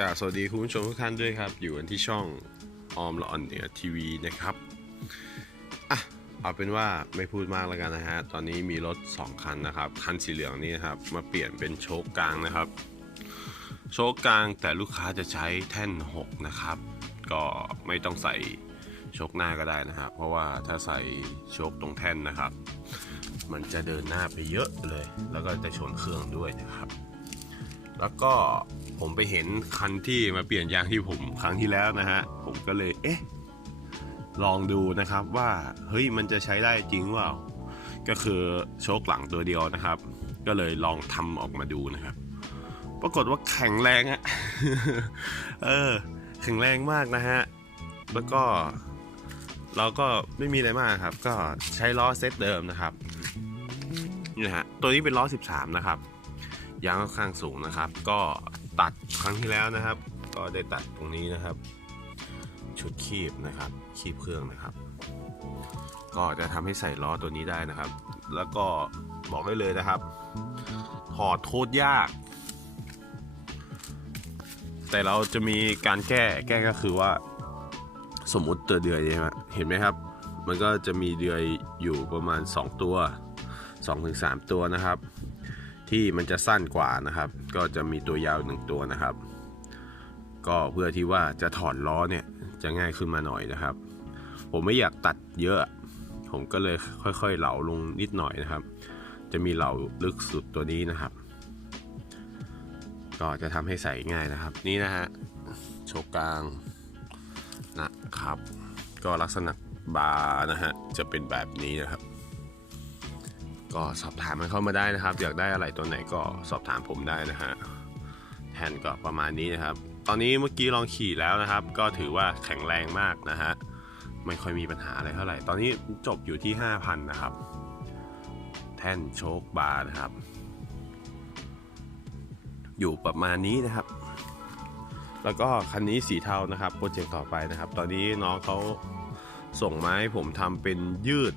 กาสวัสดีคุณผู้ชมทุกท่านด้วยครับ อยู่กันที่ช่องออมละอ่อนเหนือทีวีนะครับอะเอาเป็นว่าไม่พูดมากแล้วกันนะฮะ ตอนนี้มีรถ 2 คันนะครับ คันสีเหลืองนี่นะครับ มาเปลี่ยนเป็นโชคกลางนะครับ โชคกลางแต่ลูกค้าจะใช้แท่น 6 นะครับ ก็ไม่ต้องใส่โชคหน้าก็ได้นะครับ เพราะว่าถ้าใส่โชคตรงแท่นนะครับ มันจะเดินหน้าไปเยอะเลย แล้วก็จะชนเครื่องด้วยนะครับ แล้วก็ผมไปเห็นคันที่มาเปลี่ยนยางที่ผมครั้งที่แล้วนะฮะ ผมก็เลยเอ๊ะลองดูนะครับว่าเฮ้ยมันจะใช้ได้จริงเปล่าก็คือโชคหลังตัวเดียวนะครับ ก็เลยลองทำออกมาดูนะครับ ปรากฏว่าแข็งแรงอะเออแข็งแรงมากนะฮะแล้วก็เราก็ไม่มีอะไรมากครับ ก็ใช้ล้อเซตเดิมนะครับนี่นะฮะตัวนี้เป็นล้อ 13 นะครับ ยางค่อนข้างสูงนะครับ ก็ตัดครั้งที่แล้วนะครับ ก็ได้ตัดตรงนี้นะครับ ชุดคีบนะครับ คีบเครื่องนะครับ ก็จะทำให้ใส่ล้อตัวนี้ได้นะครับ แล้วก็บอกได้เลยนะครับ ถอดโคตรยาก แต่เราจะมีการแก้แก้ก็คือว่า สมมุติตัวเดือยใช่ไหมเห็นไหมครับ มันก็จะมีเดือยอยู่ประมาณ 2 ตัว 2-3 ตัวนะครับ ที่มันจะสั้นกว่านะครับ ก็จะมีตัวยาวหนึ่งตัวนะครับ ก็เพื่อที่ว่าจะถอดล้อเนี่ยจะง่ายขึ้นมาหน่อยนะครับ ผมไม่อยากตัดเยอะ ผมก็เลยค่อยๆ เหลาลงนิดหน่อยนะครับ จะมีเหลาลึกสุดตัวนี้นะครับ ก็จะทำให้ใส่ง่ายนะครับ นี่นะฮะโชกกลางนะครับ ก็ลักษณะบาร์นะฮะจะเป็นแบบนี้นะครับ ก็สอบถามมันเข้ามาได้นะครับ อยากได้อะไรตัวไหนก็สอบถามผมได้นะฮะแทนก็ประมาณนี้นะครับ ตอนนี้เมื่อกี้ลองขี่แล้วนะครับ ก็ถือว่าแข็งแรงมากนะฮะไม่ค่อยมีปัญหาอะไรเท่าไหร่ ตอนนี้จบอยู่ที่ 5,000 นะครับ แท่นโชคบาร์นะครับ อยู่ประมาณนี้นะครับ แล้วก็คันนี้สีเทานะครับโปรเจกต์ต่อไปนะครับ ตอนนี้น้องเขาส่งมาให้ผมทำเป็นยืด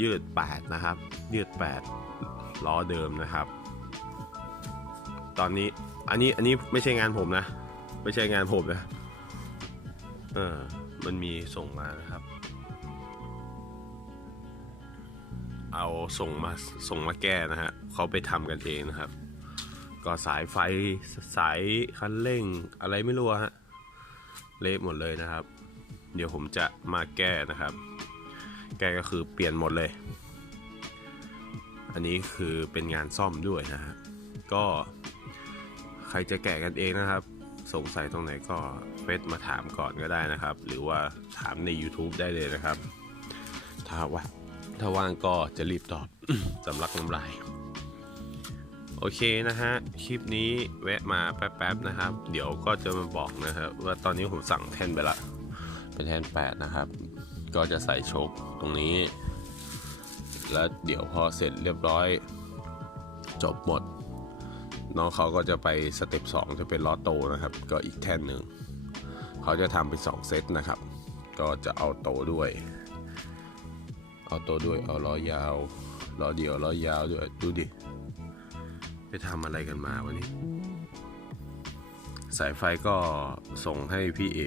ยืด 8 นะครับ ยืด 8 ล้อเดิมนะครับ ตอนนี้อันนี้อันนี้ไม่ใช่งานผมนะ ไม่ใช่งานผมนะเออมันมีส่งมานะครับ เอาส่งมาส่งมาแก้นะฮะเขาไปทำกันเองนะครับ ก็สายไฟสายคันเร่งอะไรไม่รู้ฮะเละหมดเลยนะครับ เดี๋ยวผมจะมาแก้นะครับ แกก็คือเปลี่ยนหมดเลย อันนี้คือเป็นงานซ่อมด้วยนะฮะ ก็ใครจะแกะกันเองนะครับ สงสัยตรงไหนก็เฟซมาถามก่อนก็ได้นะครับ หรือว่าถามใน YouTube ได้เลยนะครับ ถ้าว่าถ้าว่างก็จะรีบตอบสำลักน้ำลาย โอเคนะฮะ คลิปนี้แวะมาแป๊บๆนะครับ เดี๋ยวก็จะมาบอกนะครับ ว่าตอนนี้ผมสั่งแท่นไปละเป็นแท่น 8 นะครับ ก็จะใส่โชคตรงนี้ แล้วเดี๋ยวพอเสร็จเรียบร้อย จบหมด น้องเขาก็จะไปสเต็ป2จะเป็นล้อโตนะครับ ก็อีกแท่นหนึ่ง เขาจะทำเป็น2เซตนะครับ ก็จะเอาโตด้วย เอาโตด้วยเอาล้อยาวล้อเดียวล้อยาวด้วยดูดิไปทำอะไรกันมาวันนี้ สายไฟก็ส่งให้พี่เอ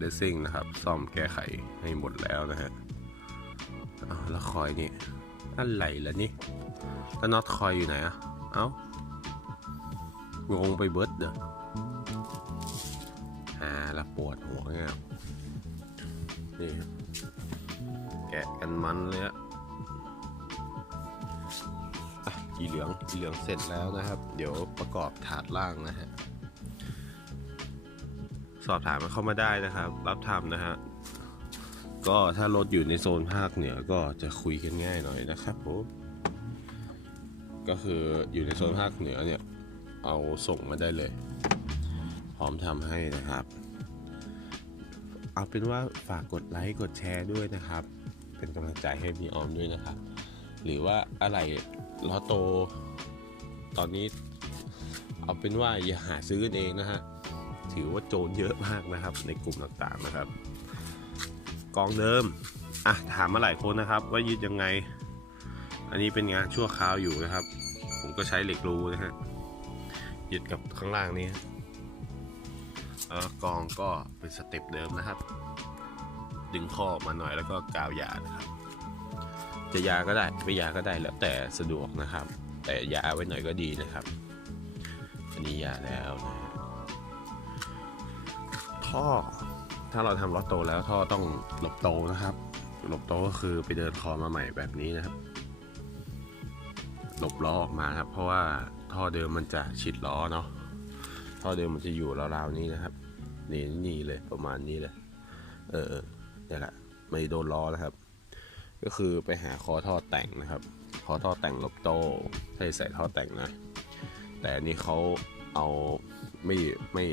เลสซิ่งนะครับ ซ่อมแก้ไขให้หมดแล้วนะฮะแล้วคอยนี่อะไรล่ะนี่แล้วน็อตคอยอยู่ไหนอะเอ้างงไปเบิร์ดเด้ออ่าแล้วปวดหัวเงี้ยนี่แกะกันมันเลยอะอะอีเหลืองอีเหลืองเสร็จแล้วนะครับ เดี๋ยวประกอบถาดล่างนะฮะ สอบถามมาเข้ามาได้นะครับ รับทำนะฮะก็ถ้ารถอยู่ในโซนภาคเหนือก็จะคุยกันง่ายหน่อยนะครับผมก็คืออยู่ในโซนภาคเหนือเนี่ยเอาส่งมาได้เลย พร้อมทำให้นะครับ เอาเป็นว่าฝากกดไลค์กดแชร์ด้วยนะครับ เป็นกำลังใจให้พี่ออมด้วยนะครับ หรือว่าอะไรล้อโต ตอนนี้ เอาเป็นว่าอย่าหาซื้อกันเองนะฮะ ถือว่าโจรเยอะมากนะครับ ในกลุ่มต่างๆนะครับ กองเดิมอะถามมาหลายคนนะครับ ว่ายึดยังไง อันนี้เป็นงานชั่วคราวอยู่นะครับ ผมก็ใช้เหล็กรูนะฮะยึดกับข้างล่างนี้แล้วกองก็เป็นสเต็ปเดิมนะครับ ดึงข้อมาหน่อยแล้วก็กาวยานะครับ จะยาก็ได้ไม่ยาก็ได้แล้วแต่สะดวกนะครับ แต่ยาไว้หน่อยก็ดีนะครับ อันนี้ยาแล้วนะ ท่อ ถ้าเราทำล็อตโตแล้วท่อต้องหลบโตนะครับ หลบโตก็คือไปเดินคอมาใหม่แบบนี้นะครับ หลบล้อออกมาครับ เพราะว่าท่อเดิมมันจะชิดล้อเนาะท่อเดิมมันจะอยู่ราวๆนี้นะครับ นี่นี่เลยประมาณนี้เลย เออเนี่ยแหละไม่โดนล้อนะครับ ก็คือไปหาคอท่อแต่งนะครับคอท่อแต่งหลบโตใส่ใส่ท่อแต่งนะ แต่อันนี่เขาเอาไม่ไม่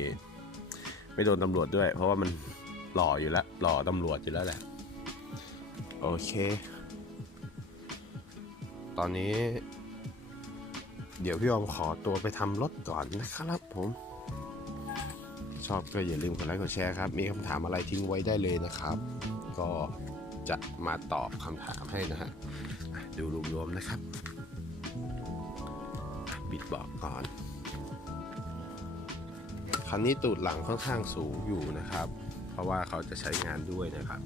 ไม่โดนตำรวจด้วย เพราะว่ามันหล่ออยู่แล้วหล่อตำรวจอยู่แล้วแหละ โอเค ตอนนี้ เดี๋ยวพี่ออมขอตัวไปทำรถก่อนนะครับผม ชอบก็อย่าลืมกดไลค์กดแชร์ครับ มีคำถามอะไรทิ้งไว้ได้เลยนะครับ ก็จะมาตอบคำถามให้นะฮะดูรวมๆนะครับอะปิดเบอกก่อน คันนี้ตูดหลังค่อนข้างสูงอยู่นะครับ เพราะว่าเขาจะใช้งานด้วยนะครับ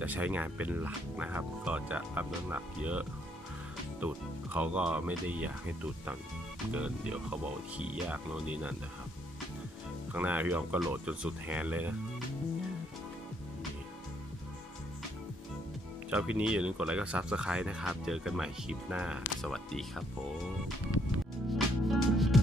จะใช้งานเป็นหลักนะครับ ก็จะรับน้ำหนักเยอะตูดเขาก็ไม่ได้อยากให้ตูดต่ำเกิน เดี๋ยวเขาบอกขี่ยากโน่นนี่นั่นนะครับ ข้างหน้าพี่อมก็โหลดจนสุดแฮนเลยนะเจ้าพี่นี้อย่าลืมกดไลค์กดซับสไครต์นะครับ เจอกันใหม่คลิปหน้า สวัสดีครับผม